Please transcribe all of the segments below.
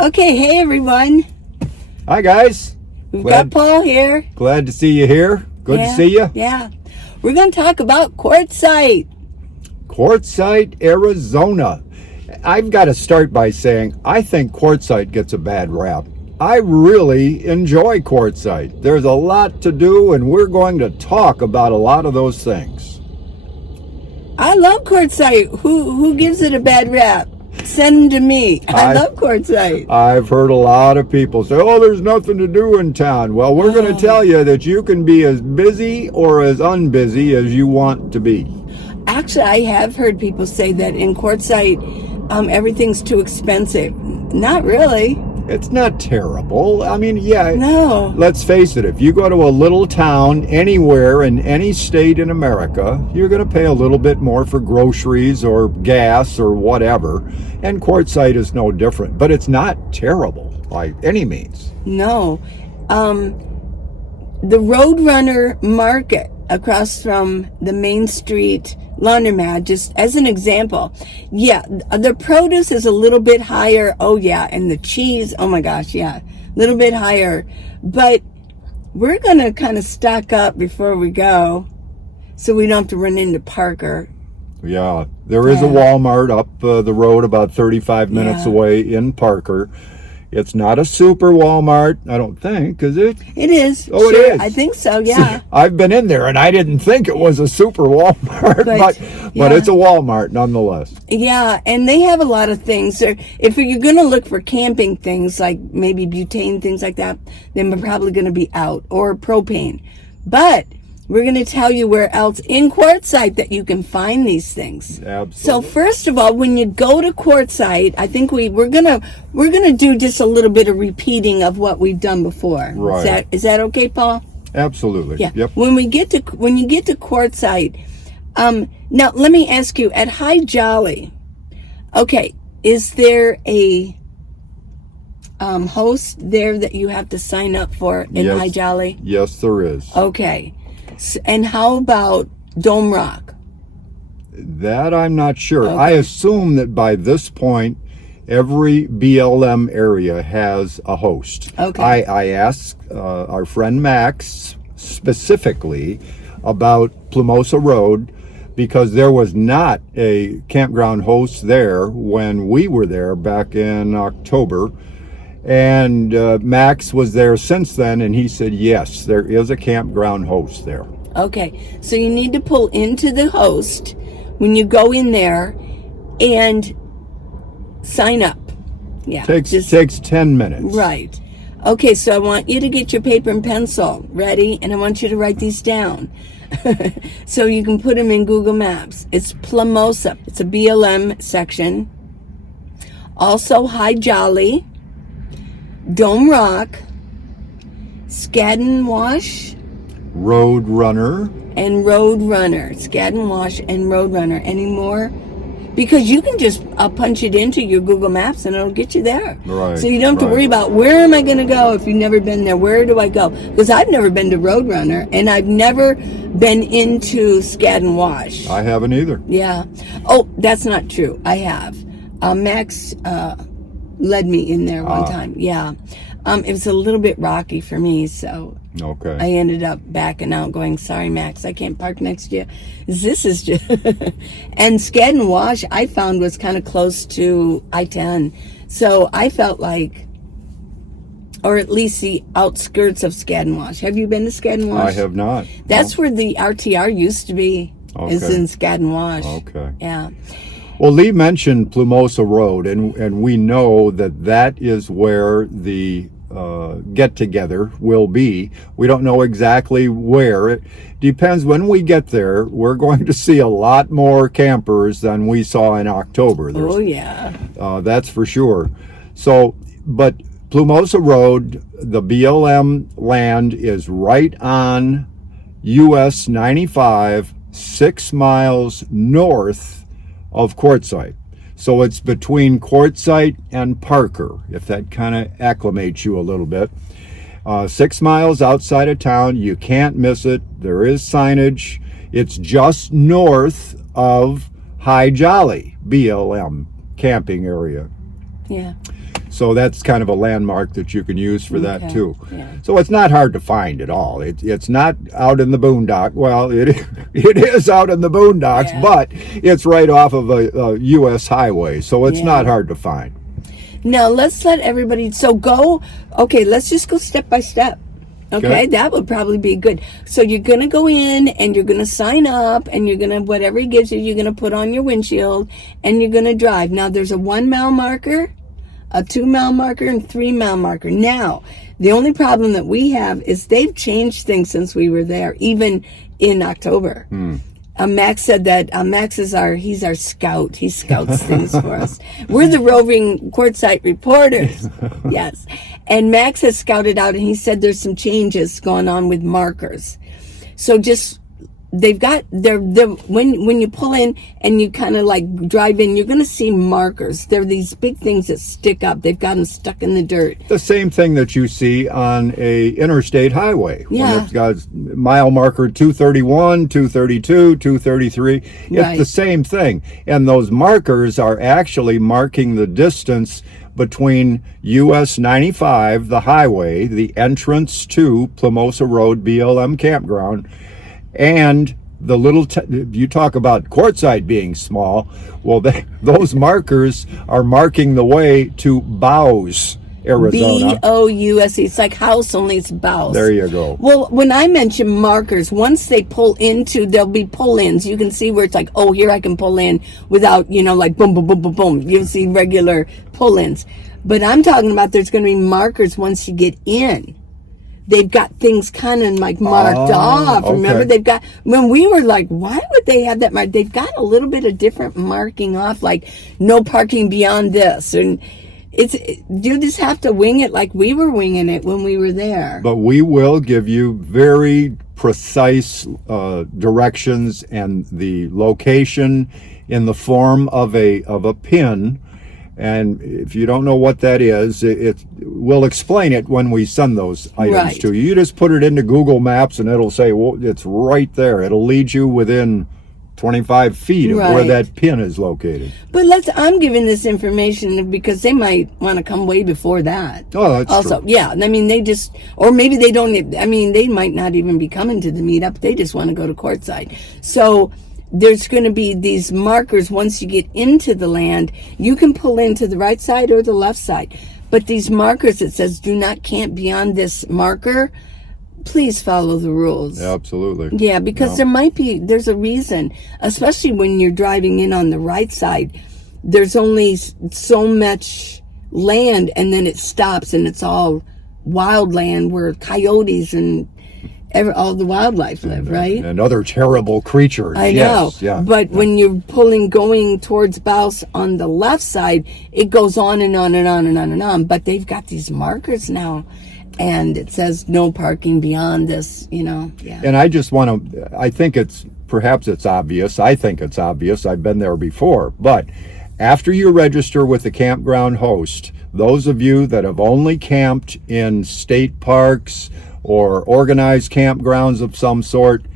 Okay, hey everyone. Hi guys. We've got Paul here. Glad to see you here. Good to see you. Yeah. We're going to talk about Quartzsite. Quartzsite, Arizona. I've got to start by saying I think Quartzsite gets a bad rap. I really enjoy Quartzsite. There's a lot to do, and we're going to talk about a lot of those things. I love Quartzsite. Who gives it a bad rap? Send them to me. I love Quartzsite. I've heard a lot of people say, oh, there's nothing to do in town. Well, we're going to tell you that you can be as busy or as unbusy as you want to be. Actually, I have heard people say that in Quartzsite, everything's too expensive. Not really. It's not terrible. I mean, yeah. No. Let's face it. If you go to a little town anywhere in any state in America, you're going to pay a little bit more for groceries or gas or whatever. And Quartzsite is no different. But it's not terrible by any means. No. The Roadrunner Market across from the Main Street laundromat, just as an example. Yeah, the produce is a little bit higher. Oh yeah, and the cheese, oh my gosh, yeah, a little bit higher. But we're going to kind of stock up before we go so we don't have to run into Parker. Yeah, there is a Walmart up the road about 35 minutes away in Parker. It's not a super Walmart, I don't think, is it? It is. Oh, sure, it is. I think so, yeah. I've been in there, and I didn't think it was a super Walmart, but it's a Walmart nonetheless. Yeah, and they have a lot of things. If you're going to look for camping things, like maybe butane, things like that, then we're probably going to be out, or propane. But we're going to tell you where else in Quartzsite that you can find these things. Absolutely. So first of all, when you go to Quartzsite, I think we're gonna do just a little bit of repeating of what we've done before. Right. Is that okay, Paul? Absolutely. Yeah. Yep. When you get to Quartzsite, now let me ask you, at High Jolly, okay, is there a host there that you have to sign up for in High Jolly? Yes, there is. Okay. And how about Dome Rock? That I'm not sure. Okay. I assume that by this point, every BLM area has a host. Okay. I asked our friend Max specifically about Plomosa Road because there was not a campground host there when we were there back in October. And Max was there since then, and he said, yes, there is a campground host there. Okay, so you need to pull into the host when you go in there and sign up. Yeah, Takes 10 minutes. Right. Okay, so I want you to get your paper and pencil ready, and I want you to write these down so you can put them in Google Maps. It's Plomosa. It's a BLM section. Also, High Jolly, Dome Rock, Skadden Wash, Roadrunner. and Roadrunner. Skadden Wash and Roadrunner. Any more? Because you can just punch it into your Google Maps and it'll get you there. Right. So you don't have to worry about where am I going to go if you've never been there. Where do I go? Because I've never been to Roadrunner and I've never been into Skadden Wash. I haven't either. Yeah. Oh, that's not true. I have. Max led me in there one time. Yeah. It was a little bit rocky for me, so okay. I ended up backing out going, sorry, Max, I can't park next to you. This is just... And Skadden Wash, I found, was kind of close to I-10. So I felt like, or at least the outskirts of Skadden Wash. Have you been to Skadden Wash? I have not. That's where the RTR used to be, is in Skadden Wash. Okay. Yeah. Well, Lee mentioned Plomosa Road, and we know that is where the get-together will be. We don't know exactly where. It depends. When we get there, we're going to see a lot more campers than we saw in October. Oh, yeah. That's for sure. So, but Plomosa Road, the BLM land is right on US 95, 6 miles north of Quartzsite. So it's between Quartzsite and Parker, if that kind of acclimates you a little bit. 6 miles outside of town. You can't miss it. There is signage. It's just north of High Jolly, BLM camping area. Yeah. So that's kind of a landmark that you can use for that too. Yeah. So it's not hard to find at all. It's not out in the boondock. Well, it is out in the boondocks, but it's right off of a U.S. highway, so it's not hard to find. Now let's let everybody. So go. Okay, let's just go step by step. Okay, that would probably be good. So you're going to go in and you're going to sign up and you're going to, whatever he gives you, you're going to put on your windshield and you're going to drive. Now there's a 1 mile marker, a 2 mile marker, and 3 mile marker. Now, the only problem that we have is they've changed things since we were there, even in October. Max said that Max is he's our scout. He scouts things for us. We're the roving Quartzsite reporters. Yes. And Max has scouted out and he said there's some changes going on with markers. So just, they've got, when you pull in and you kind of like drive in, you're going to see markers. They're these big things that stick up. They've got them stuck in the dirt. The same thing that you see on a interstate highway. Yeah. When it's got mile marker 231, 232, 233. It's the same thing. And those markers are actually marking the distance between US 95, the highway, the entrance to Plomosa Road BLM Campground, and the little, you talk about Quartzsite being small, well, those markers are marking the way to Bowes, Arizona. B-O-U-S-E. It's like house, only it's Bowes. There you go. Well, when I mention markers, once they pull into, there'll be pull-ins. You can see where it's like, oh, here I can pull in without, like boom, boom, boom, boom, boom. You'll see regular pull-ins. But I'm talking about there's going to be markers once you get in. They've got things kind of like marked off. Remember, they've got, when we were like, why would they have that mark? They've got a little bit of different marking off, like no parking beyond this. And you just have to wing it like we were winging it when we were there. But we will give you very precise directions and the location in the form of a pin. And if you don't know what that is, we'll explain it when we send those items to you. You just put it into Google Maps and it'll say, well, it's right there. It'll lead you within 25 feet of where that pin is located. But I'm giving this information because they might want to come way before that. Oh, that's also true. Yeah, I mean, or maybe they don't, I mean, they might not even be coming to the meetup. They just want to go to Quartzsite. So there's going to be these markers once you get into the land. You can pull into the right side or the left side. But these markers, it says, do not camp beyond this marker. Please follow the rules. Absolutely. Yeah, because there's a reason, especially when you're driving in on the right side. There's only so much land and then it stops and it's all wild land where coyotes and all the wildlife live, right? And other terrible creatures. I know. Yeah. But when you're going towards Bowes on the left side, it goes on and on and on and on and on. But they've got these markers now. And it says no parking beyond this, Yeah. And I just want to, I think perhaps it's obvious. I think it's obvious. I've been there before. But after you register with the campground host, those of you that have only camped in state parks or organized campgrounds of some sort,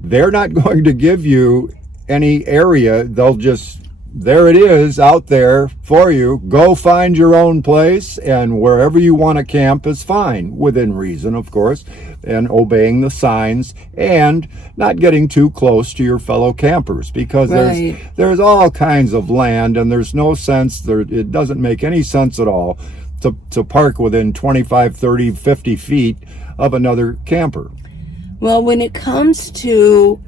they're not going to give you any area. They'll just, there it is out there for you. Go find your own place, and wherever you want to camp is fine, within reason, of course, and obeying the signs and not getting too close to your fellow campers, because there's all kinds of land, and there's no sense, it doesn't make any sense at all to park within 25, 30, 50 feet of another camper. Well, when it comes to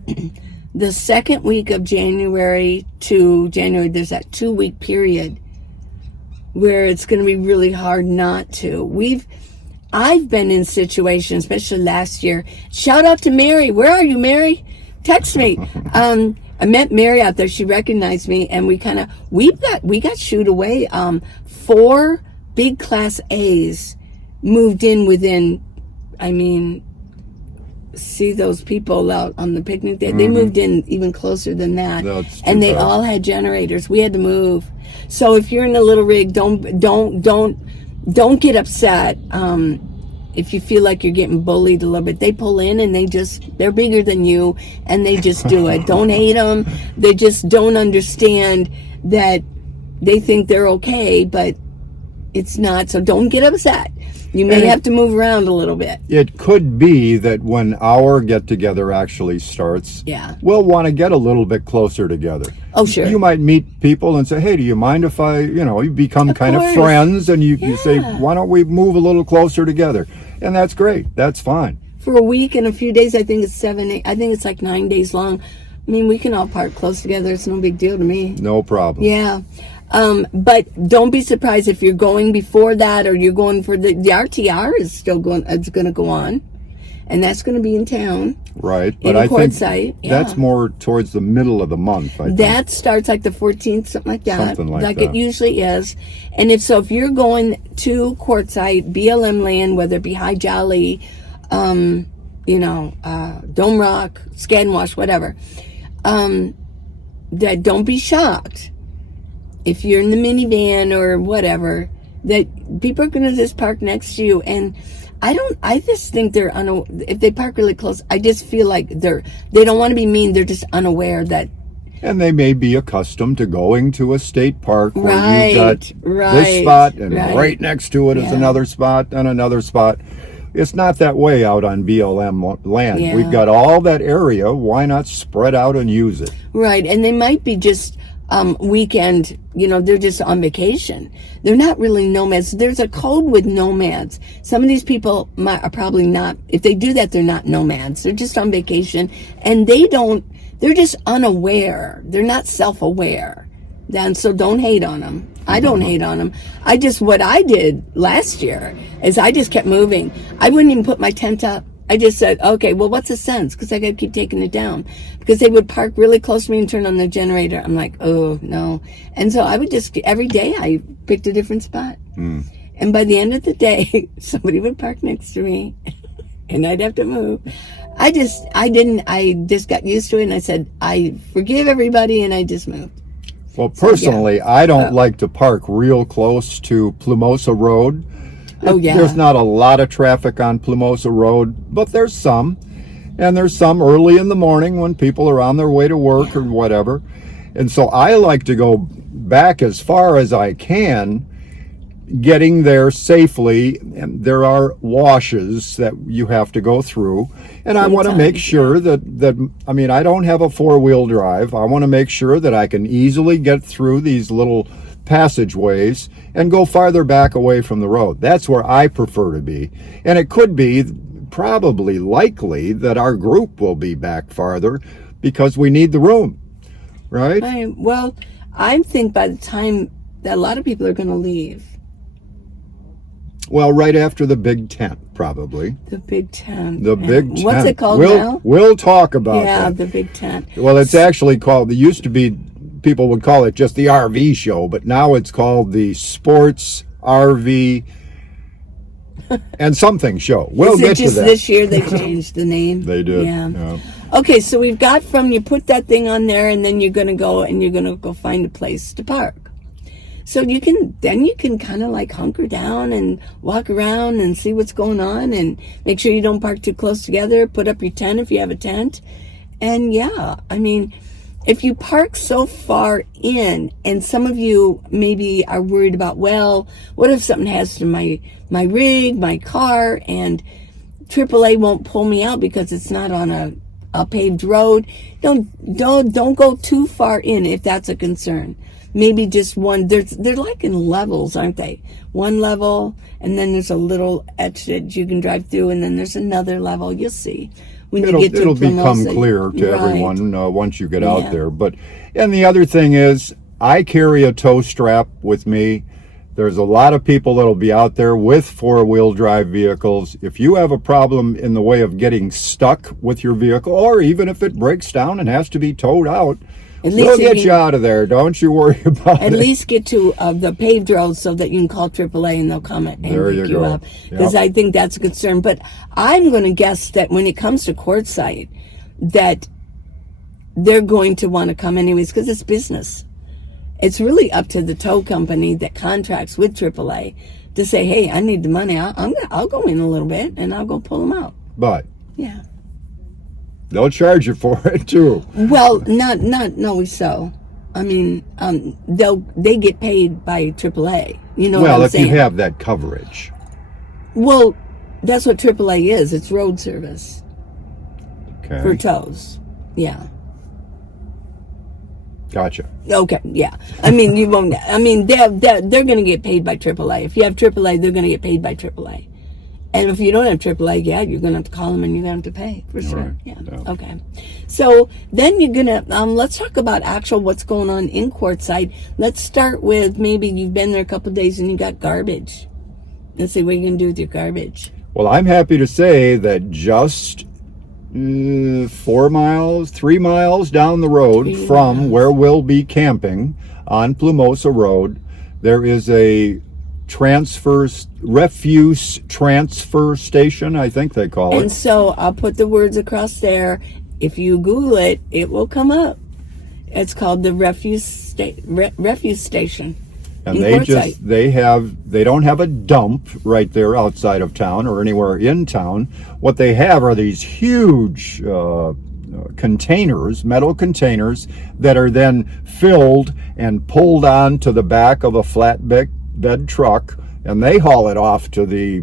the second week of January to January, there's that 2-week period where it's going to be really hard not to. I've been in situations, especially last year. Shout out to Mary. Where are you, Mary? Text me. I met Mary out there. She recognized me, and we got shooed away. 4 big Class A's moved in within, see those people out on the picnic day. They moved in even closer than that. And they all had generators. We had to move. So if you're in a little rig, don't get upset. If you feel like you're getting bullied a little bit, they pull in and they're bigger than you, and they just do it. Don't hate them. They just don't understand that they think they're okay, but It's not, so don't get upset. You may have to move around a little bit. It could be that when our get-together actually starts, Yeah. we'll want to get a little bit closer together. Oh, sure. You might meet people and say, hey, do you mind if you become Of kind course. of friends, and you say, Yeah. why don't we move a little closer together? And that's great. That's fine. For a week and a few days, I think it's 7, 8, I think it's like 9 days long. I mean, we can all park close together. It's no big deal to me. No problem. Yeah. But don't be surprised if you're going before that, or you're going for the RTR is still going, it's going to go on. And that's going to be in town. Right. But In I think Quartzsite, yeah. that's more towards the middle of the month, I think. That starts like the 14th, something like that. Something like it that. usually is. And if you're going to Quartzsite, BLM Land, whether it be High Jolly, Dome Rock, Scanwash, whatever, that don't be shocked if you're in the minivan or whatever, that people are going to just park next to you. And I just think they're if they park really close, I just feel like they don't want to be mean. They're just unaware that. And they may be accustomed to going to a state park where Right, you've got this spot, and right next to it is another spot and another spot. It's not that way out on BLM land. Yeah. We've got all that area. Why not spread out and use it? Right, and they might be just weekend, they're just on vacation. They're not really nomads. There's a code with nomads. Some of these people are probably not, if they do that, they're not nomads. They're just on vacation, and they're just unaware. They're not self-aware. And so don't hate on them. I don't hate on them. What I did last year is I just kept moving. I wouldn't even put my tent up. I just said, okay, well, what's the sense? Because I got to keep taking it down. Because they would park really close to me and turn on their generator. I'm like, oh, no. And so I would every day I picked a different spot. And by the end of the day, somebody would park next to me and I'd have to move. I just got used to it, and I said, I forgive everybody, and I just moved. Well, personally, I don't like to park real close to Plomosa Road. Oh, yeah. There's not a lot of traffic on Plomosa Road, but there's some. And there's some early in the morning when people are on their way to work or whatever. And so I like to go back as far as I can, getting there safely. And there are washes that you have to go through. And I want to make sure that I don't have a four-wheel drive. I want to make sure that I can easily get through these little passageways and go farther back away from the road. That's where I prefer to be. And it could be probably likely that our group will be back farther because we need the room, right? I think by the time that a lot of people are going to leave. Well, right after the big tent, probably. The big tent. The big tent. What's it called now? We'll talk about that. Yeah, the big tent. Well, it's actually called, it used to be, people would call it just the RV show, but now it's called the Sports RV and something show. We'll get to that. This year they changed the name? They did. Yeah. Okay, so we've got you put that thing on there, and then you're going to go find a place to park. So you can kind of like hunker down and walk around and see what's going on, and make sure you don't park too close together. Put up your tent if you have a tent. And if you park so far in, and some of you maybe are worried about, well, what if something has to my rig, my car, and AAA won't pull me out because it's not on a paved road? Don't go too far in if that's a concern. Maybe just one. They're like in levels, aren't they? One level, and then there's a little etch that you can drive through, and then there's another level. You'll see. It'll become clear to everyone once you get out there. And the other thing is, I carry a tow strap with me. There's a lot of people that'll be out there with four-wheel drive vehicles. If you have a problem in the way of getting stuck with your vehicle, or even if it breaks down and has to be towed out, we'll get you out of there. Don't you worry about it. At least get to the paved road so that you can call AAA and they'll come and pick you up. Because I think that's a concern. But I'm going to guess that when it comes to Quartzsite, that they're going to want to come anyways because it's business. It's really up to the tow company that contracts with AAA to say, hey, I need the money. I'll go in a little bit and I'll go pull them out. But yeah. They'll charge you for it too. Well, not always so. I mean, they get paid by AAA. You know what Well, I'm if saying? you have that coverage. Well, that's what AAA is. It's road service Okay. for tows. Yeah. Gotcha. Okay. Yeah. I mean, you won't. I mean, they're going to get paid by AAA. If you have AAA, they're going to get paid by AAA. And if you don't have AAA, yeah, you're going to have to call them and you're going to have to pay for sure. Right. Yeah. Yeah. Okay. So then you're going to, let's talk about actual what's going on in Quartzsite. Let's start with maybe you've been there a couple of days and you got garbage. Let's see what you're going to do with your garbage. Well, I'm happy to say that just 3 miles down the road from where we'll be camping on Plomosa Road, there is a refuse transfer station, I think they call it. And so I'll put the words across there. If you Google it, it will come up. It's called the refuse station. And they don't have a dump right there outside of town or anywhere in town. What they have are these huge containers, metal containers, that are then filled and pulled on to the back of a flatbed truck, and they haul it off to the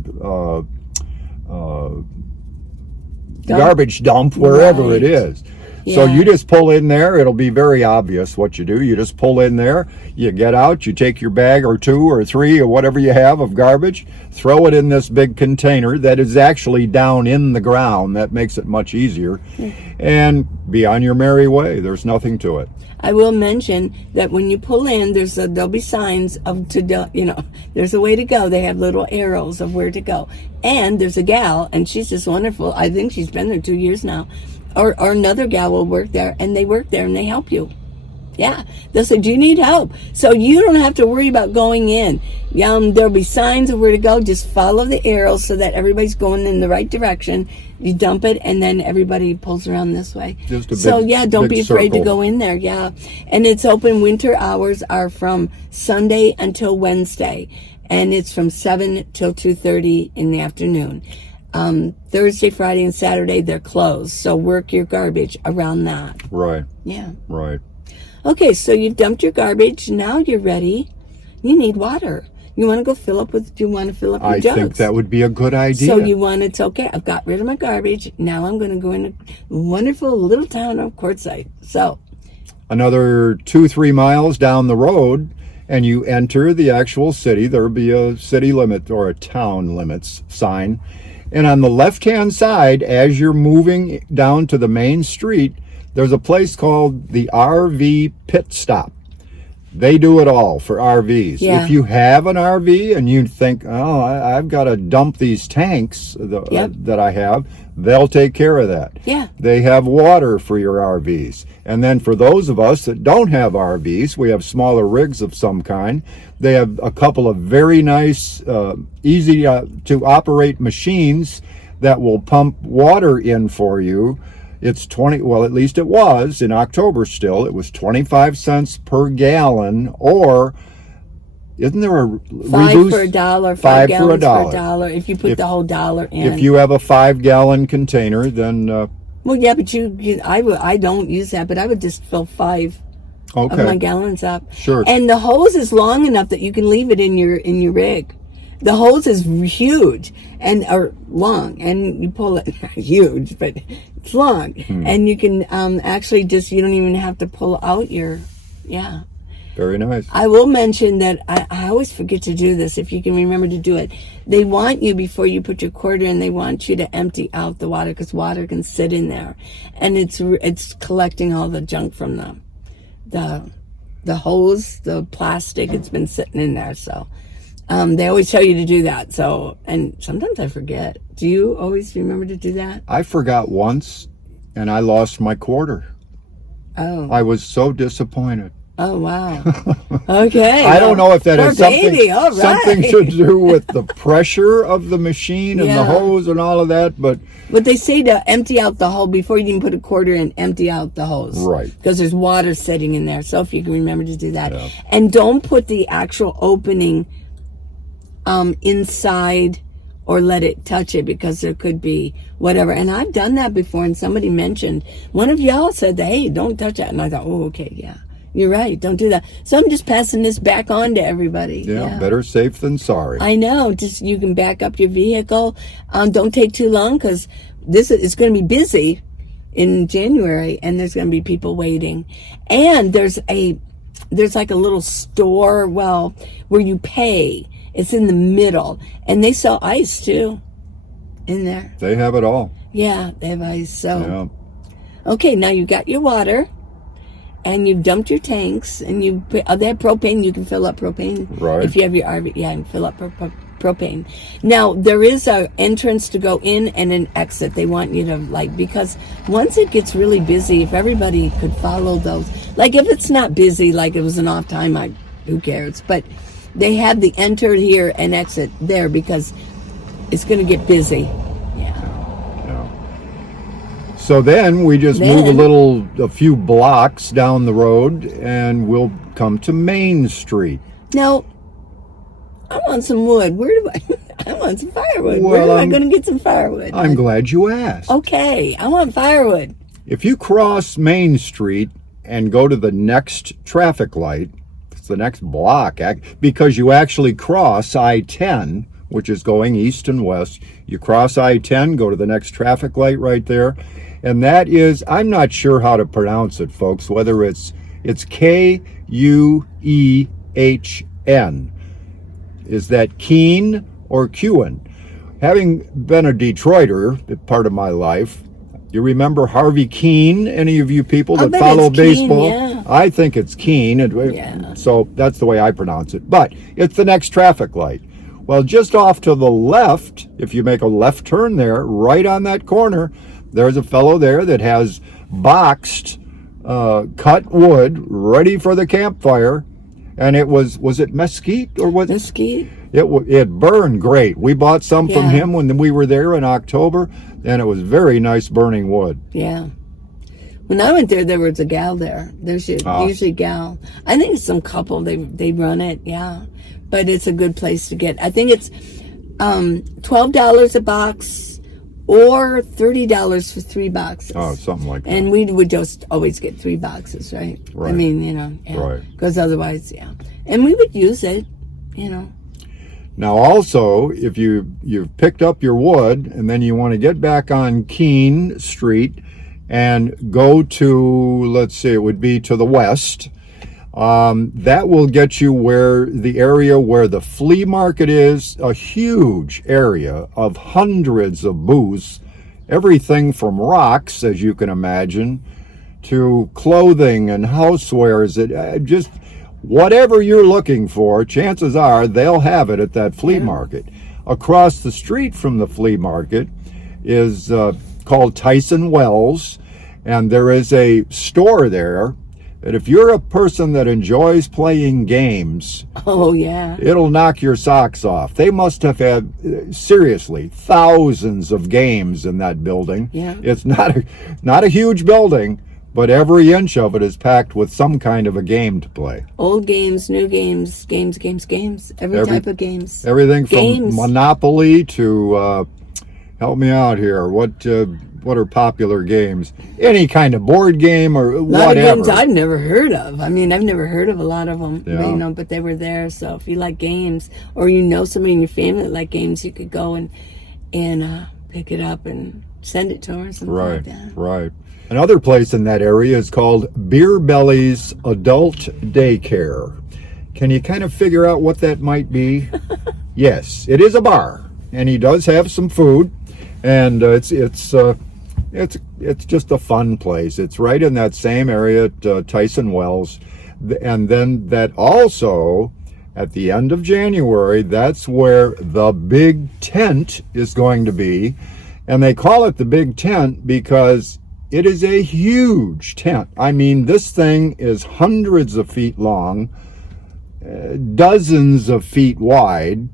garbage dump wherever Right. it is. Yeah. So you just pull in there. It'll be very obvious what you do. You just pull in there, you get out, you take your bag or 2 or 3 or whatever you have of garbage, throw it in this big container that is actually down in the ground. That makes it much easier. And be on your merry way. There's nothing to it. I will mention that when you pull in, there'll be signs there's a way to go. They have little arrows of where to go. And there's a gal, and she's just wonderful. I think she's been there 2 years now. Or another gal will work there, and they work there and they help you. Yeah, they'll say, do you need help? So you don't have to worry about going in. There'll be signs of where to go. Just follow the arrows so that everybody's going in the right direction. You dump it, and then everybody pulls around this way. Don't be afraid to go in there. Yeah, and it's open. Winter hours are from Sunday until Wednesday, and it's from 7 till 2:30 in the afternoon. Thursday, Friday, and Saturday, they're closed. So work your garbage around that. Right. Yeah. Right. Okay, so you've dumped your garbage. Now you're ready. You need water. You want to go fill up your jugs? I think that would be a good idea. So it's okay. I've got rid of my garbage. Now I'm going to go in a wonderful little town of Quartzsite. So another 2-3 miles down the road, and you enter the actual city. There'll be a city limit or a town limits sign. And on the left-hand side, as you're moving down to the main street, there's a place called the RV Pit Stop. They do it all for RVs. Yeah. If you have an RV and you think, I've got to dump these tanks that I have, they'll take care of that. Yeah. They have water for your RVs. And then for those of us that don't have RVs, we have smaller rigs of some kind. They have a couple of very nice, easy to operate machines that will pump water in for you. It's at least it was in October still. It was 25 cents per gallon, or isn't there a $5 for $1, 5 gallons for $1 for $1 if you put the whole $1 in. If you have a 5-gallon container, then well, yeah, but I don't use that, but I would just fill 5 of my gallons up. Sure. And the hose is long enough that you can leave it in your rig. The hose is huge or long, and you pull it huge, but it's long, and you can actually you don't even have to pull out Very nice. I will mention that I always forget to do this. If you can remember to do it, they want you, before you put your quarter in, they want you to empty out the water, because water can sit in there, and it's collecting all the junk from the hose, the plastic. It's been sitting in there, so. They always tell you to do that. So, and sometimes I forget. Do you always remember to do that? I forgot once, and I lost my quarter. Oh. I was so disappointed. Oh, wow. Okay. I don't know if that has All something right. to do with the pressure of the machine and the hose and all of that, but they say to empty out the hole before you even put a quarter in. Empty out the hose, right? Because there's water sitting in there. So if you can remember to do that, and don't put the actual opening inside or let it touch it, because there could be whatever. And I've done that before, and somebody mentioned, one of y'all said that, hey, don't touch that. And I thought, oh, okay, yeah. You're right. Don't do that. So I'm just passing this back on to everybody. Yeah, better safe than sorry. I know. Just you can back up your vehicle. Don't take too long because it's going to be busy in January, and there's going to be people waiting. And there's like a little store, where you pay. It's in the middle, and they sell ice too in there. They have it all. Yeah, they have ice. So, okay, now you got your water. And you've dumped your tanks, and they have propane. You can fill up propane. Right. If you have your RV, and fill up propane. Now, there is an entrance to go in and an exit. They want you to, because once it gets really busy, if everybody could follow those. If it's not busy, like it was an off time, who cares? But they have the enter here and exit there because it's going to get busy. So then we just move a few blocks down the road, and we'll come to Main Street. Now, I want some wood. Where do I want some firewood. Well, Where am I going to get some firewood? I'm glad you asked. Okay, I want firewood. If you cross Main Street and go to the next traffic light, it's the next block, because you actually cross I-10, which is going east and west. You cross I-10, go to the next traffic light right there. And that is, I'm not sure how to pronounce it, folks, whether it's Kuehn. Is that Keen or Kuehn? Having been a Detroiter part of my life, you remember Harvey Keene, any of you people that follow baseball? Keene, yeah. I think it's Keene, so that's the way I pronounce it. But it's the next traffic light. Well, just off to the left, if you make a left turn there, right on that corner, there's a fellow there that has boxed cut wood ready for the campfire. And it was it mesquite or what? Mesquite. It burned great. We bought some from him when we were there in October, and it was very nice burning wood. Yeah. When I went there was a gal there. There's usually a gal. I think it's some couple. They run it. Yeah, but it's a good place to get. I think it's $12 a box. Or $30 for 3 boxes. Oh, something like that. And we would just always get 3 boxes, right? Right. I mean, Right. Because otherwise, and we would use it, Now, also, if you've picked up your wood and then you want to get back on Keene Street and go to, let's see, it would be to the west. That will get you the area where the flea market is, a huge area of hundreds of booths, everything from rocks, as you can imagine, to clothing and housewares. Just whatever you're looking for, chances are they'll have it at that flea market. Across the street from the flea market is called Tyson Wells, and there is a store there. And if you're a person that enjoys playing games, it'll knock your socks off. They must have had, seriously, thousands of games in that building. Yeah. It's not a huge building, but every inch of it is packed with some kind of a game to play. Old games, new games, games, every type of games. Everything from Monopoly to, help me out here, what are popular games? Any kind of board game or whatever. A lot of games I've never heard of. I mean, I've never heard of a lot of them, but they were there. So if you like games or somebody in your family that like games, you could go and pick it up and send it to her or something like that. Right. Another place in that area is called Beer Belly's Adult Daycare. Can you kind of figure out what that might be? Yes, it is a bar, and he does have some food, and it's just a fun place. It's right in that same area at Tyson Wells. And then that also, at the end of January, that's where the big tent is going to be. And they call it the big tent because it is a huge tent. I mean, this thing is hundreds of feet long, dozens of feet wide.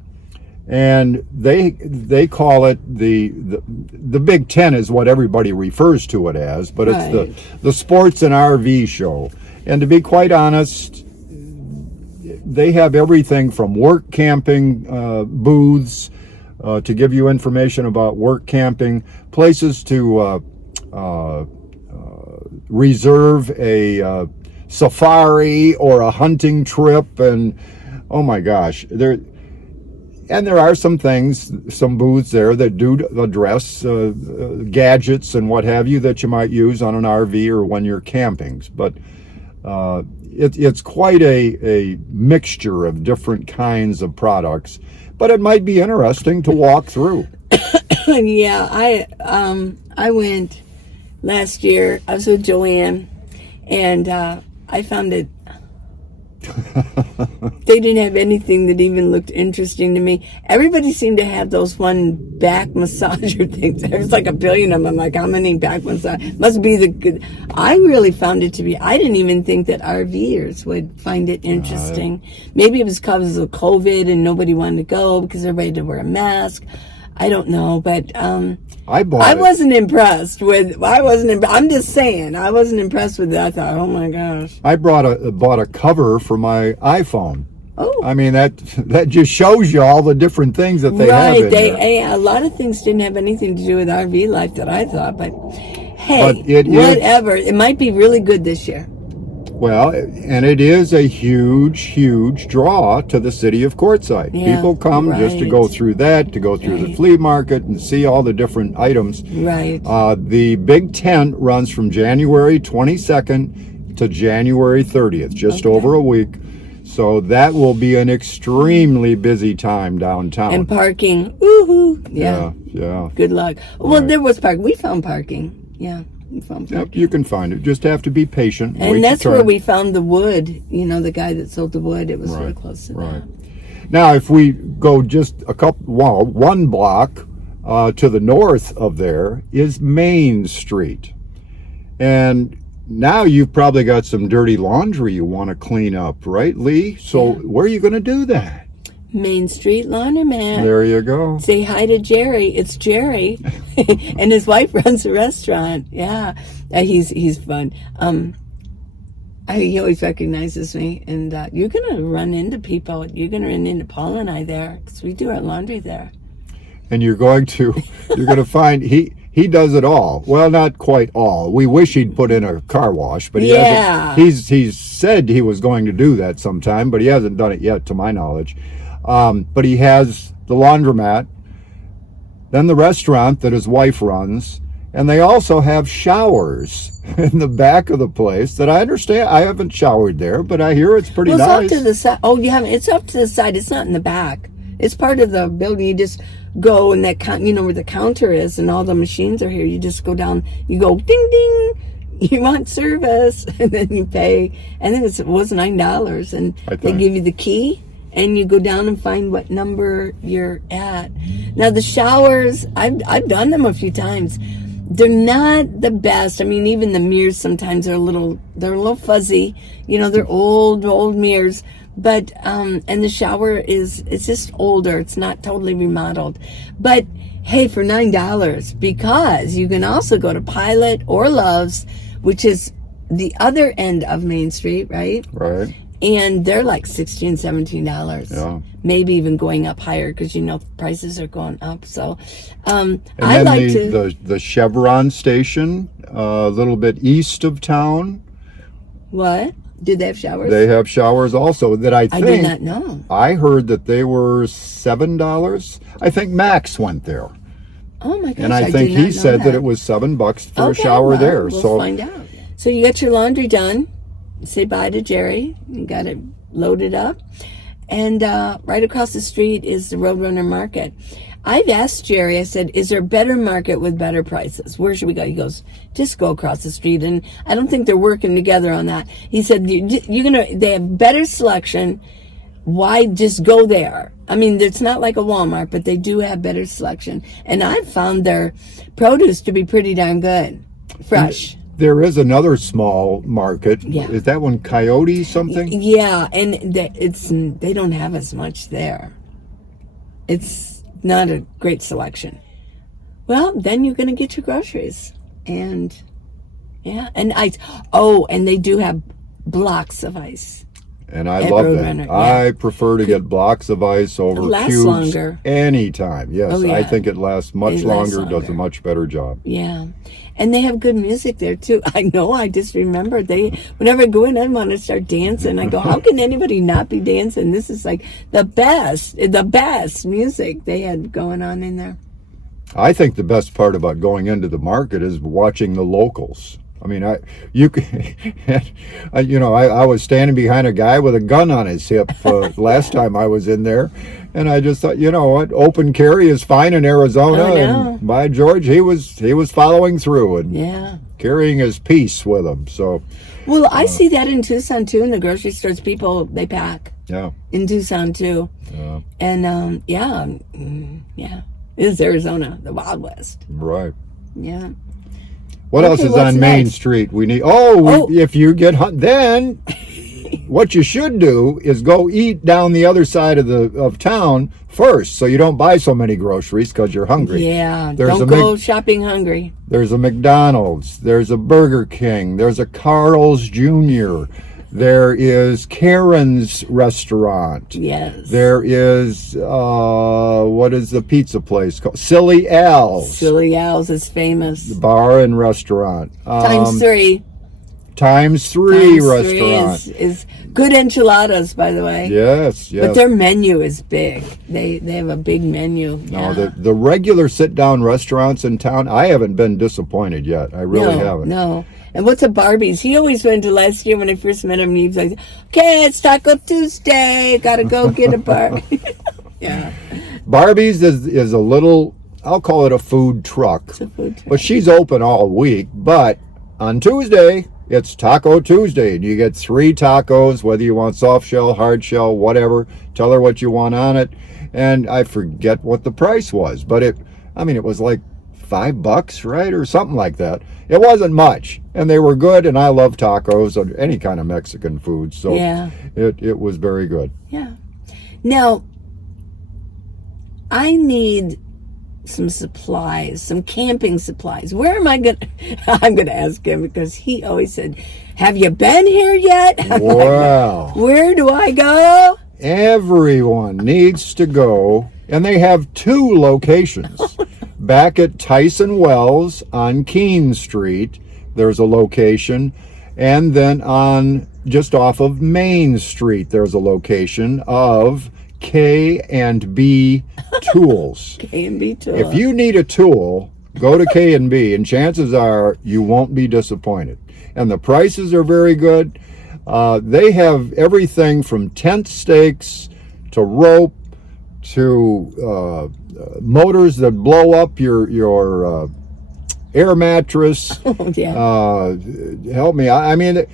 And they call it the Big Ten is what everybody refers to it as, but it's the sports and RV show. And to be quite honest, they have everything from work camping booths to give you information about work camping, places to reserve a safari or a hunting trip, and oh my gosh, there are some things, some booths there that do address gadgets and what have you that you might use on an RV or when you're camping. But it's quite a mixture of different kinds of products. But it might be interesting to walk through. Yeah, I went last year. I was with Joanne, and I found it. They didn't have anything that even looked interesting to me. Everybody seemed to have those one back massager things. There's like a billion of them. I'm like, how many back massage? Must be the good. I really found it to be. I didn't even think that RVers would find it interesting. Maybe it was because of COVID and nobody wanted to go because everybody had to wear a mask. I don't know, but I wasn't impressed with. I'm just saying, I wasn't impressed with it. I thought, oh my gosh. I bought a cover for my iPhone. Oh, I mean that just shows you all the different things that they have in there. A lot of things didn't have anything to do with RV life that I thought, but hey, but whatever. It might be really good this year. Well, and it is a huge, huge draw to the city of Quartzsite. Yeah, People come just to go through that, to go through the flea market and see all the different items. Right. The big tent runs from January 22nd to January 30th, just over a week. So that will be an extremely busy time downtown. And parking. Woohoo. Yeah. Yeah. Good luck. Well, there was parking. We found parking. Yeah. Yep, you can find it. Just have to be patient. And that's where we found the wood. You know, the guy that sold the wood. It was really close to that. Now, if we go just one block to the north of there is Main Street. And now you've probably got some dirty laundry you want to clean up, right, Lee? So where are you going to do that? Main Street Laundromat. There you go. Say hi to Jerry. It's Jerry, and his wife runs a restaurant. Yeah, he's fun. He always recognizes me, and you're gonna run into people. You're gonna run into Paul and I there because we do our laundry there. And you're going to find he does it all. Well, not quite all. We wish he'd put in a car wash, but he hasn't. He's said he was going to do that sometime, but he hasn't done it yet, to my knowledge. But he has the laundromat, then the restaurant that his wife runs, and they also have showers in the back of the place that I understand. I haven't showered there, but I hear it's pretty nice. It's off to the side. Oh, you haven't? It's off to the side. It's not in the back. It's part of the building. You just go and where the counter is and all the machines are here. You just go down. You go ding ding. You want service, and then you pay. I think it was $9, and they give you the key. And you go down and find what number you're at. Now the showers, I've done them a few times. They're not the best. I mean, even the mirrors sometimes are a little fuzzy. You know, they're old mirrors. But and the shower it's just older. It's not totally remodeled. But hey, for $9, because you can also go to Pilot or Love's, which is the other end of Main Street, right? Right. And they're like $16, $17. Yeah. Maybe even going up higher because, prices are going up. So and I then the Chevron station, a little bit east of town. What? Did they have showers? They have showers also that I think. I did not know. I heard that they were $7. I think Max went there. Oh my gosh. And I think he said that it was $7 for a shower there. We'll find out. So you got your laundry done. Say bye to Jerry. You got it loaded up. And right across the street is the Roadrunner Market. I've asked Jerry, I said, is there a better market with better prices? Where should we go? He goes, just go across the street. And I don't think they're working together on that. He said, they have better selection. Why just go there? I mean, it's not like a Walmart, but they do have better selection. And I've found their produce to be pretty darn good. Fresh. There is another small market. Yeah. Is that one Coyote something? Yeah, and they don't have as much there. It's not a great selection. Well, then you're going to get your groceries. And, yeah, and ice. Oh, and they do have blocks of ice. And I At love Roadrunner, that. yeah. I prefer to get blocks of ice over lasts cubes longer. anytime. Yes, Oh, yeah. I think it lasts much It lasts longer, does a longer. much better job. Yeah. And they have good music there too. I know, I just remember whenever I go in, I want to start dancing. I go, how can anybody not be dancing? This is like the best music they had going on in there. I think the best part about going into the market is watching the locals. I mean, I was standing behind a guy with a gun on his hip last time I was in there, and I just thought, you know what, open carry is fine in Arizona, and by George, he was following through and carrying his piece with him. So, well, I see that in Tucson too. In the grocery stores, people they pack. Yeah. In Tucson too. Yeah. And it is Arizona, the Wild West. Right. Yeah. What else is on Main Street? We need. If you get then what you should do is go eat down the other side of town first, so you don't buy so many groceries because you're hungry. Yeah, don't go shopping hungry. There's a McDonald's. There's a Burger King. There's a Carl's Jr. There is Karen's restaurant. Yes. There is, what is the pizza place called? Silly Al's. Silly Al's is famous. The bar and restaurant. Times three. Times three restaurant. Is good enchiladas, by the way. Yes, yes. But their menu is big. They have a big menu. No, the regular sit-down restaurants in town, I haven't been disappointed yet. I really haven't. No. And what's a Barbie's? He always went to last year when I first met him. He was like, okay, it's Taco Tuesday. Got to go get a bar. Yeah. Barbie's is a little, I'll call it a food truck. It's a food truck. But she's open all week. But on Tuesday, it's Taco Tuesday. And you get 3 tacos, whether you want soft shell, hard shell, whatever. Tell her what you want on it. And I forget what the price was. But it was like $5, right? Or something like that. It wasn't much. And they were good. And I love tacos or any kind of Mexican food. So it was very good. Yeah. Now, I need some supplies, some camping supplies. Where am I I'm going to ask him because he always said, have you been here yet? Wow. Like, where do I go? Everyone needs to go. And they have 2 locations. Back at Tyson Wells on Keene Street, there's a location. And then just off of Main Street, there's a location of K&B Tools. K&B Tools. If you need a tool, go to K&B, and chances are you won't be disappointed. And the prices are very good. They have everything from tent stakes to rope to motors that blow up your air mattress. Oh, yeah. Help me. I mean,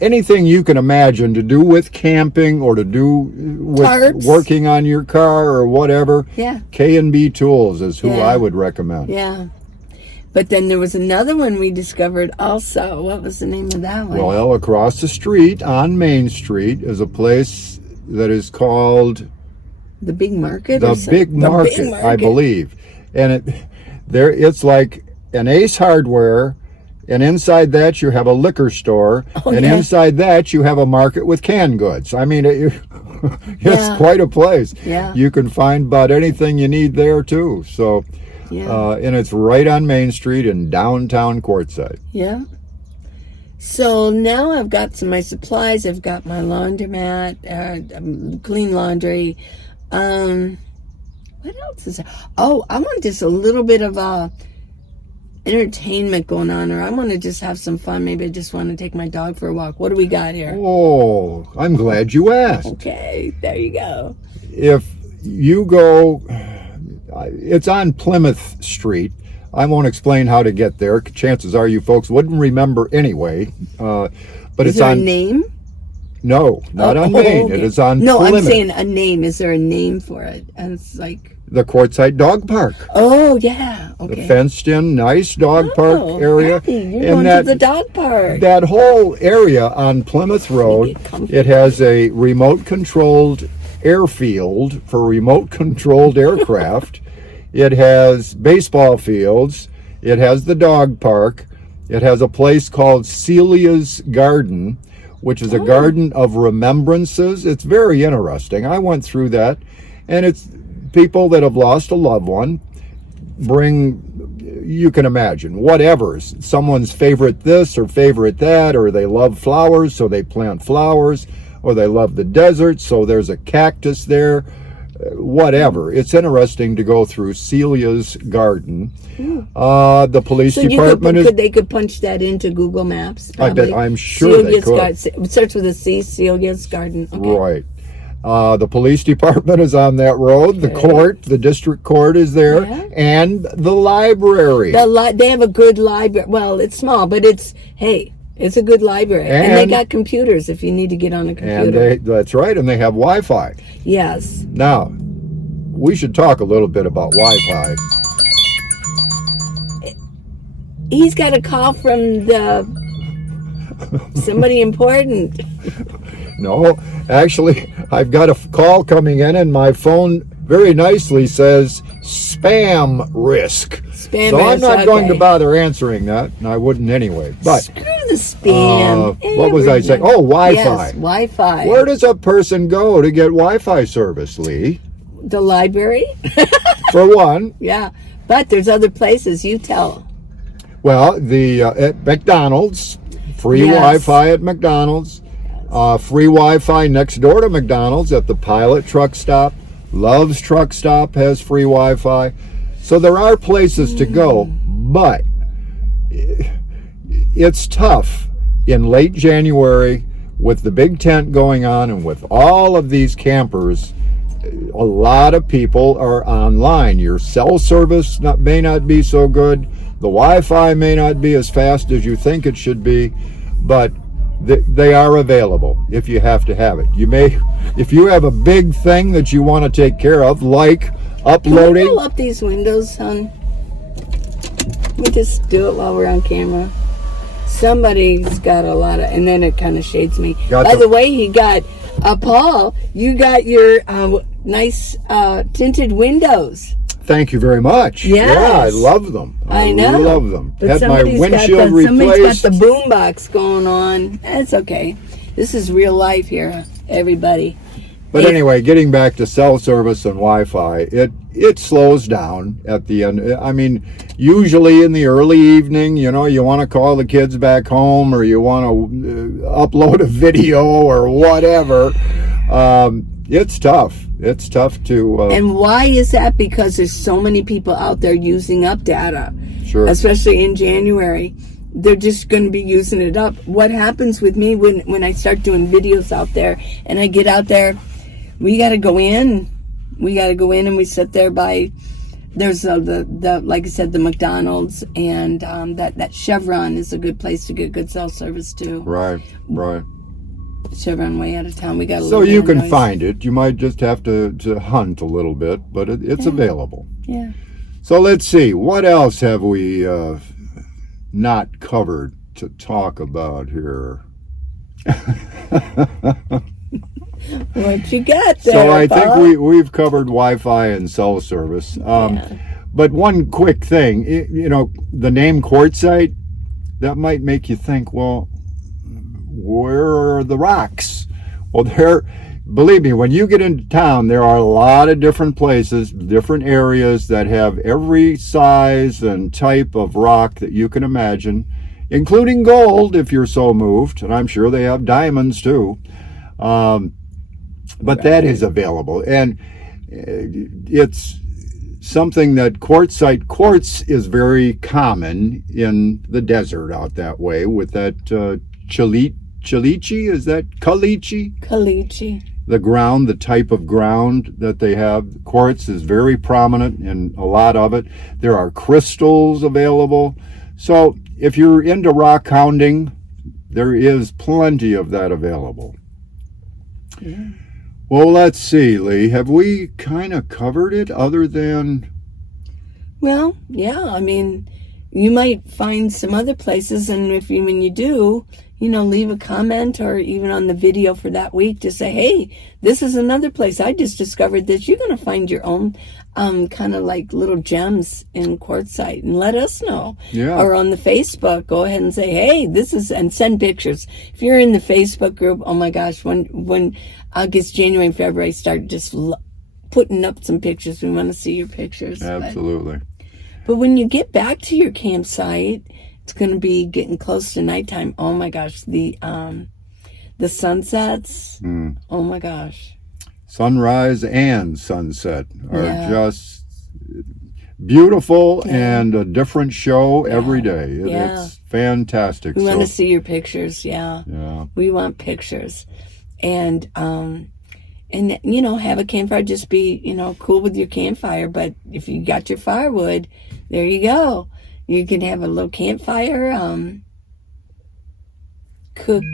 anything you can imagine to do with camping or to do with Tarps. Working on your car or whatever. Yeah. K&B Tools is who I would recommend. Yeah. But then there was another one we discovered also. What was the name of that one? Well, across the street on Main Street is a place that is called The Big Market? The Big Market, I believe. And it's like an Ace Hardware, and inside that you have a liquor store, inside that you have a market with canned goods. I mean, it's quite a place. Yeah. You can find about anything you need there too. So, and it's right on Main Street in downtown Quartzsite. Yeah. So now I've got my supplies. I've got my laundromat, clean laundry. What else is there? Oh, I want just a little bit of entertainment going on, or I want to just have some fun. Maybe I just want to take my dog for a walk. What do we got here? Oh, I'm glad you asked. Okay, there you go. If you go, it's on Plymouth Street. I won't explain how to get there. Chances are you folks wouldn't remember anyway. But is there a name? No, not on Main. Okay. It is on Plymouth. I'm saying a name. Is there a name for it? And it's like the Quartzsite Dog Park. Oh, yeah. Okay. The fenced-in, nice dog park area. You're going to the dog park. That whole area on Plymouth Road, it has a remote-controlled airfield for remote-controlled aircraft. It has baseball fields. It has the dog park. It has a place called Celia's Garden, which is a garden of remembrances. It's very interesting. I went through that, and it's people that have lost a loved one bring, you can imagine, whatever's someone's favorite this or favorite that, or they love flowers, so they plant flowers, or they love the desert, so there's a cactus there. Whatever. It's interesting to go through Celia's garden. The police department they could punch that into Google Maps. Probably. I'm sure they could. Starts with a C. Celia's garden. Okay. Right. The police department is on that road. The court, the district court is there, and the library. They have a good library. Well, it's small, but it's a good library, and they got computers if you need to get on a computer. And that's right, and they have Wi-Fi. Yes. Now, we should talk a little bit about Wi-Fi. He's got a call from somebody important. No, actually, I've got a call coming in, and my phone very nicely says spam risk. So I'm not going to bother answering that, and I wouldn't anyway. But screw the spam. What was I saying? Oh, Wi-Fi. Yes, Wi-Fi. Where does a person go to get Wi-Fi service, Lee? The library. For one. Yeah, but there's other places. You tell. Well, at McDonald's, free Wi-Fi at McDonald's. Free Wi-Fi next door to McDonald's at the Pilot truck stop. Love's truck stop has free Wi-Fi. So there are places to go, but it's tough in late January with the big tent going on and with all of these campers. A lot of people are online. Your cell service may not be so good. The Wi-Fi may not be as fast as you think it should be, but they are available if you have to have it. If you have a big thing that you want to take care of, like uploading. Can we pull up these windows, son? Let me just do it while we're on camera. Somebody's got a lot of, and then it kind of shades me. By the way, he got, Paul, you got your nice tinted windows. Thank you very much. Yes. Yeah, I love them. I know. Love them. But had my windshield replaced. Somebody's got the boombox going on. That's okay. This is real life here, everybody. But anyway, getting back to cell service and Wi-Fi, it slows down at the end. I mean, usually in the early evening, you want to call the kids back home, or you want to upload a video or whatever. It's tough. It's tough to... and why is that? Because there's so many people out there using up data. Sure. Especially in January. They're just going to be using it up. What happens with me when I start doing videos out there and I get out there, we got to go in. We got to go in and we sit there by... There's the like I said, the McDonald's, and that Chevron is a good place to get good cell service too. Right. Chevron way out of town. We got so you can find it. You might just have to hunt a little bit, but it's available. Yeah. So let's see. What else have we not covered to talk about here? What you got there, So I Bob? think we've covered Wi-Fi and cell service. But one quick thing, the name Quartzsite, that might make you think, well, where are the rocks? Well, believe me, when you get into town, there are a lot of different places, different areas that have every size and type of rock that you can imagine, including gold if you're so moved, and I'm sure they have diamonds too. But that is available, and it's something that quartz is very common in the desert out that way with that caliche, is that caliche? Caliche. The ground, the type of ground that they have. Quartz is very prominent in a lot of it. There are crystals available. So if you're into rock hounding, there is plenty of that available. Yeah. Well, let's see, Lee. Have we kind of covered it other than... Well, yeah, I mean, you might find some other places, and when you do, leave a comment, or even on the video for that week, to say, hey, this is another place I just discovered this. You're going to find your own kind of like little gems in Quartzsite, and let us know. Yeah. Or on the Facebook, go ahead and say, hey, and send pictures. If you're in the Facebook group, oh my gosh, when August, January, and February start just putting up some pictures, we want to see your pictures. Absolutely. But when you get back to your campsite, it's going to be getting close to nighttime. Oh my gosh, the sunsets. Oh my gosh. Sunrise and sunset are just beautiful, and a different show every day. It's fantastic. We want to see your pictures. Yeah. We want pictures. And have a campfire. Just be, cool with your campfire. But if you got your firewood, there you go. You can have a little campfire, cook.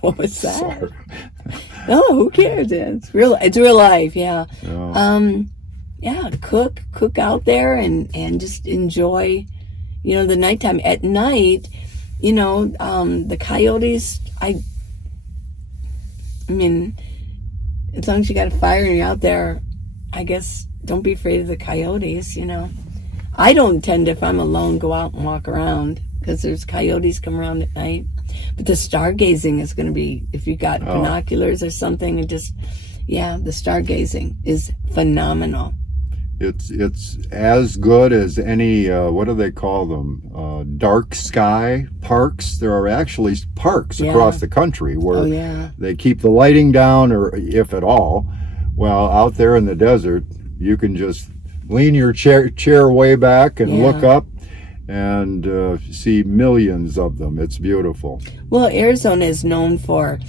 What was that? Sorry. Oh, who cares? It's real life, yeah. Cook out there and just enjoy, the nighttime. At night, the coyotes, I mean, as long as you got a fire and you're out there, I guess don't be afraid of the coyotes, I don't tend to, if I'm alone, go out and walk around, because there's coyotes come around at night. But the stargazing is going to be, if you got binoculars or something, and the stargazing is phenomenal. It's as good as any, what do they call them? Dark sky parks. There are actually parks across the country where they keep the lighting down, or if at all. Well, out there in the desert, you can just lean your chair way back and look up and see millions of them. It's beautiful. Well, Arizona is known for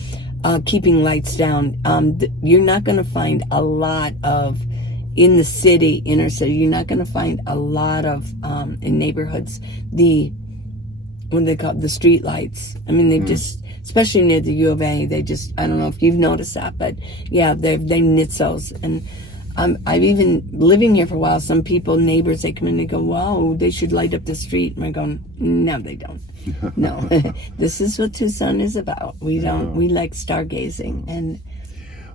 keeping lights down. You're not going to find a lot of, in the city, inner city, you're not going to find a lot of, in neighborhoods, what they call the street lights. I mean, they just, especially near the U of A, they just, I don't know if you've noticed that, but yeah, they knit those. And I've even, living here for a while, some people, neighbors, they come in and they go, wow, they should light up the street. And I'm going, no, they don't. No, this is what Tucson is about. We don't, we like stargazing. And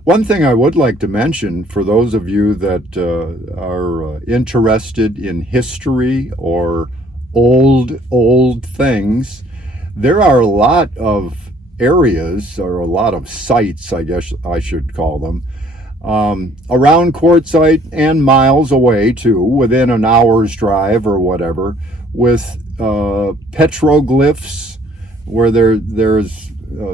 one thing I would like to mention, for those of you that are interested in history or old things, there are a lot of areas, or a lot of sites, I guess I should call them, around Quartzsite and miles away too, within an hour's drive or whatever, with petroglyphs, where there's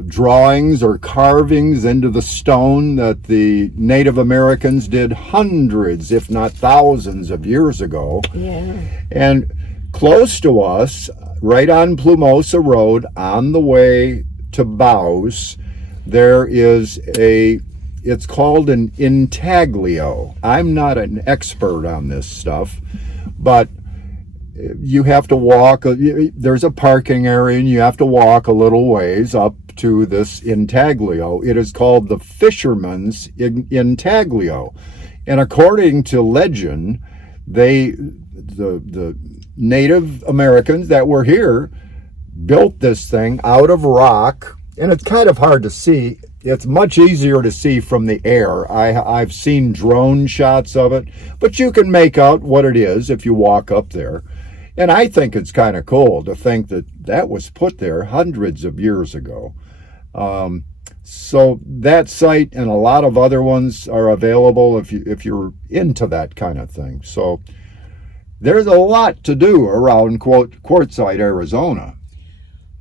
drawings or carvings into the stone that the Native Americans did hundreds, if not thousands of years ago. And close to us, right on Plomosa Road, on the way to Bows, there is it's called an intaglio. I'm not an expert on this stuff, but you have to walk, there's a parking area, and you have to walk a little ways up to this intaglio. It is called the Fisherman's Intaglio. And according to legend, the Native Americans that were here built this thing out of rock, and it's kind of hard to see. It's much easier to see from the air. I've seen drone shots of it, but you can make out what it is if you walk up there. And I think it's kind of cool to think that was put there hundreds of years ago. So that site and a lot of other ones are available if you're into that kind of thing. So there's a lot to do around Quartzsite, Arizona.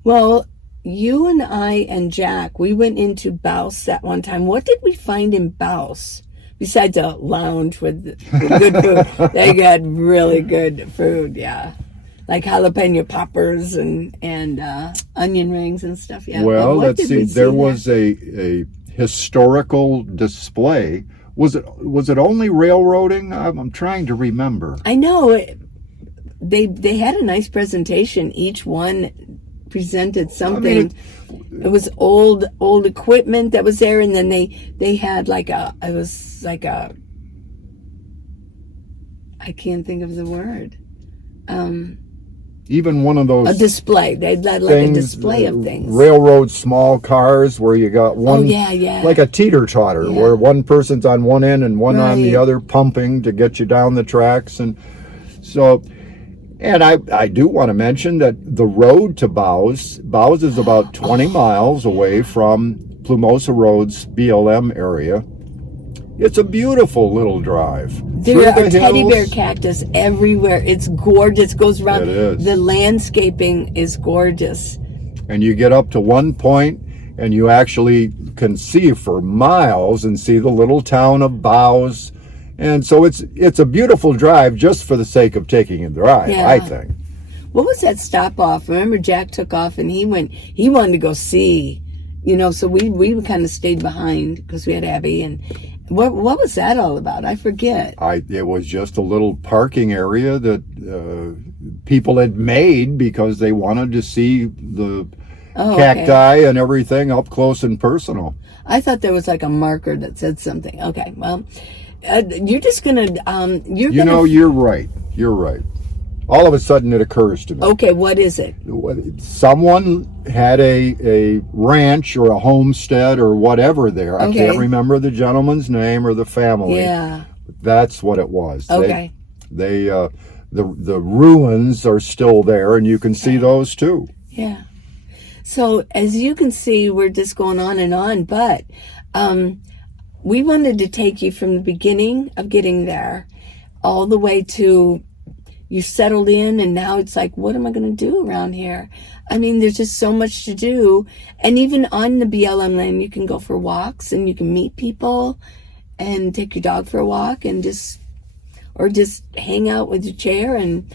well, you and I and Jack, we went into Bouse that one time. What did we find in Bouse? Besides a lounge with good food. They got really good food, yeah. Like jalapeno poppers and onion rings and stuff, yeah. Well, let's see. There was a historical display. Was it only railroading? I'm trying to remember. I know. They had a nice presentation. Each one presented something. It was old equipment that was there, and then they had like a I can't think of the word. Even one of those A display. They'd let like things, a display of things. railroad small cars where you got one, yeah. like a teeter-totter, Yeah. where one person's on one end and one on the Right. other pumping to get you down the tracks. And so, and I do want to mention that the road to Bowes is about 20 miles away from Plomosa Road's BLM area. It's a beautiful little drive. There are through the teddy hills. bear cactus everywhere. It's gorgeous. Goes around. It is. The landscaping is gorgeous. And you get up to one point and you actually can see for miles and see the little town of Bowes. And so it's a beautiful drive just for the sake of taking a drive, Yeah. I think. What was that stop off? Remember, Jack took off and he wanted to go see, so we kind of stayed behind because we had Abby. And what was that all about? I forget. It was just a little parking area that people had made because they wanted to see the cacti and everything up close and personal. I thought there was like a marker that said something. Okay, well, you're just gonna You're right. You're right. All of a sudden, it occurs to me. Okay, what is it? Someone had a ranch or a homestead or whatever there. I can't remember the gentleman's name or the family. Yeah. That's what it was. Okay. The ruins are still there, and you can see those too. Yeah. So as you can see, we're just going on, but we wanted to take you from the beginning of getting there all the way to you settled in, and now it's like, what am I going to do around here? I mean, there's just so much to do. And even on the BLM land, you can go for walks and you can meet people and take your dog for a walk and just hang out with your chair and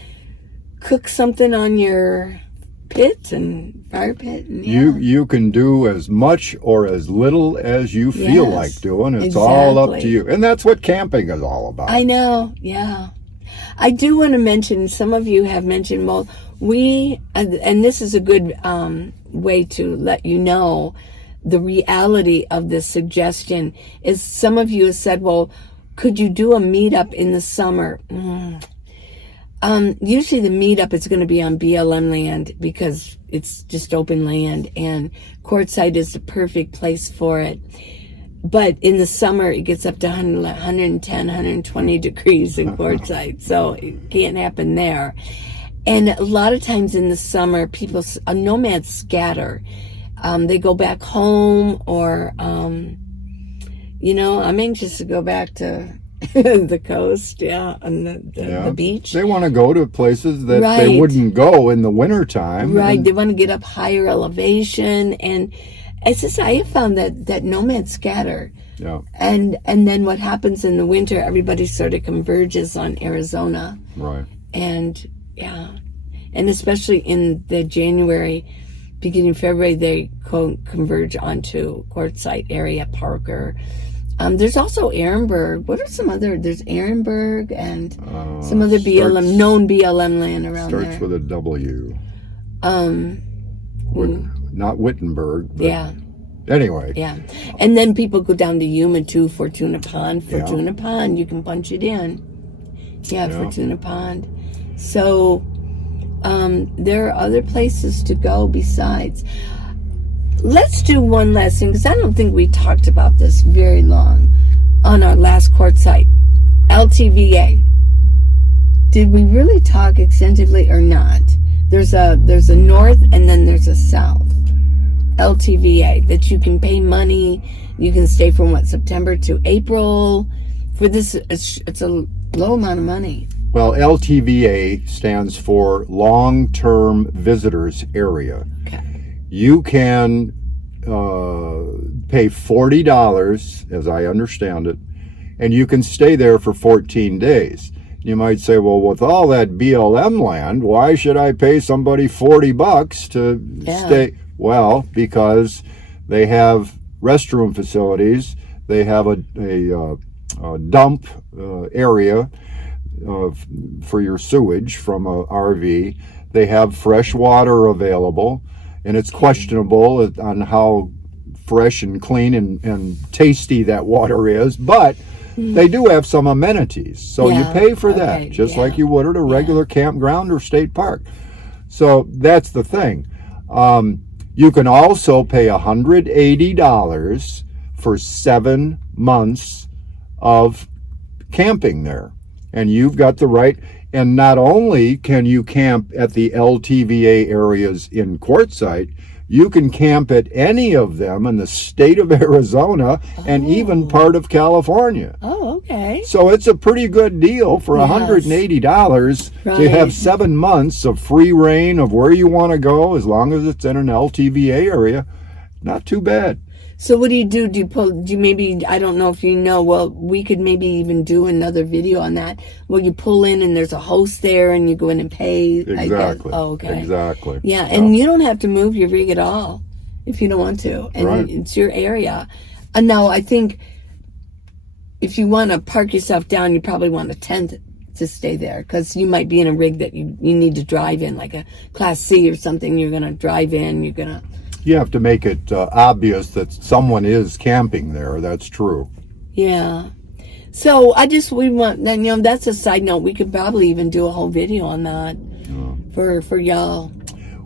cook something on your pit and fire pit. And, You can do as much or as little as you feel like doing. It's all up to you. And that's what camping is all about. I know, yeah. I do want to mention, some of you have mentioned, well, and this is a good way to let you know the reality of this suggestion, is some of you have said, well, could you do a meetup in the summer? Usually the meetup is going to be on BLM land because it's just open land, and Quartzsite is the perfect place for it. But in the summer, it gets up to 110, 120 degrees in Quartzsite, so it can't happen there. And a lot of times in the summer, nomads scatter. They go back home, or, I'm anxious to go back to the coast, and the beach. They want to go to places that they wouldn't go in the wintertime. Right, they want to get up higher elevation, and it's just, I have found that nomads scatter. Yeah. And then what happens in the winter, everybody sort of converges on Arizona. Right. And and especially in the January, beginning of February, they converge onto Quartzsite area, Parker. There's also Ehrenberg. What are some other? There's Ehrenberg and some other known BLM land around there. Starts with a W. Not Wittenberg. But yeah. Anyway. Yeah. And then people go down to Yuma too, Fortuna Pond. Fortuna Pond, you can punch it in. Yeah, Fortuna Pond. So there are other places to go besides. Let's do one last thing, because I don't think we talked about this very long on our last Quartzsite. LTVA. Did we really talk extensively or not? There's a north and then there's a south. LTVA, that you can pay money. You can stay from September to April. For this, it's a low amount of money. Well, LTVA stands for Long-Term Visitors Area. Okay. You can pay $40, as I understand it, and you can stay there for 14 days. You might say, well, with all that BLM land, why should I pay somebody $40 to stay? Well, because they have restroom facilities, they have a dump area for your sewage from a RV. They have fresh water available, and it's questionable on how fresh and clean and tasty that water is, but they do have some amenities. So you pay for that, just like you would at a regular campground or state park. So that's the thing. You can also pay $180 for 7 months of camping there. And you've got the right. And not only can you camp at the LTVA areas in Quartzsite, you can camp at any of them in the state of Arizona and even part of California. Oh, okay. So it's a pretty good deal for $180 to have 7 months of free reign of where you want to go, as long as it's in an LTVA area. Not too bad. So what do you do? Do you maybe, I don't know if you know, well, we could maybe even do another video on that. Well, you pull in and there's a host there and you go in and pay. Exactly. Oh, okay. Exactly. Yeah, and you don't have to move your rig at all if you don't want to. And it's your area. And now I think if you want to park yourself down, you probably want a tent to stay there, because you might be in a rig that you need to drive in, like a Class C or something. You're going to drive in, you're going to... You have to make it obvious that someone is camping there. That's true. Yeah. So we want, then, you know, that's a side note. We could probably even do a whole video on that for y'all.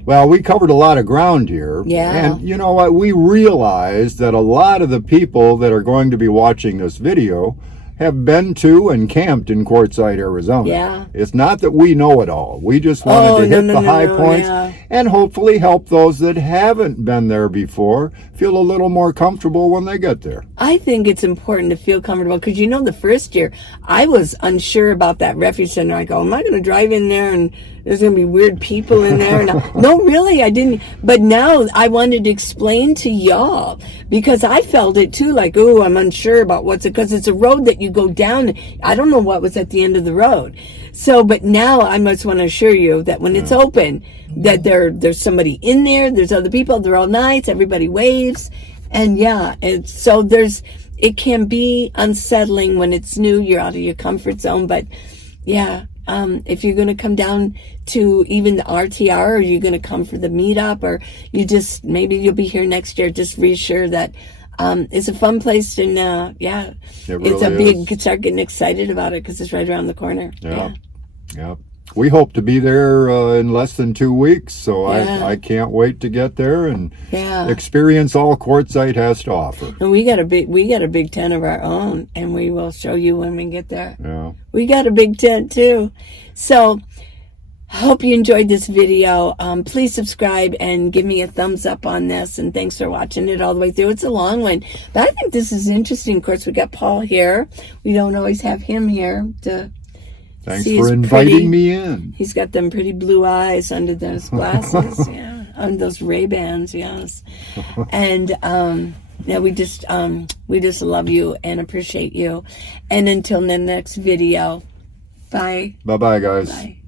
Well, we covered a lot of ground here. Yeah. And you know what? We realize that a lot of the people that are going to be watching this video have been to and camped in Quartzsite, Arizona. Yeah. It's not that we know it all. We just wanted to hit the high points and hopefully help those that haven't been there before feel a little more comfortable when they get there. I think it's important to feel comfortable, because, you know, the first year I was unsure about that refuge center. I go, am I going to drive in there and there's going to be weird people in there? No, really, I didn't. But now I wanted to explain to y'all, because I felt it too, like, oh, I'm unsure about because it's a road that you go down. I don't know what was at the end of the road. So, but now I must want to assure you that when it's open, that there's somebody in there, there's other people, they're all nice, everybody waves. And it can be unsettling when it's new, you're out of your comfort zone. But yeah, if you're going to come down to even the RTR, or you're going to come for the meetup, or maybe you'll be here next year, just reassure that it's a fun place. And start getting excited about it, because it's right around the corner. Yeah. We hope to be there in less than 2 weeks, so I can't wait to get there and experience all Quartzsite has to offer. And we got a big tent of our own, and we will show you when we get there. Yeah. We got a big tent too. So I hope you enjoyed this video. Please subscribe and give me a thumbs up on this, and thanks for watching it all the way through. It's a long one, but I think this is interesting. Of course, we got Paul here. We don't always have him here to... Thanks for inviting me in. He's got them pretty blue eyes under those glasses, on those Ray-Bans, yes. And we just love you and appreciate you. And until the next video, bye. Bye-bye, guys. Bye.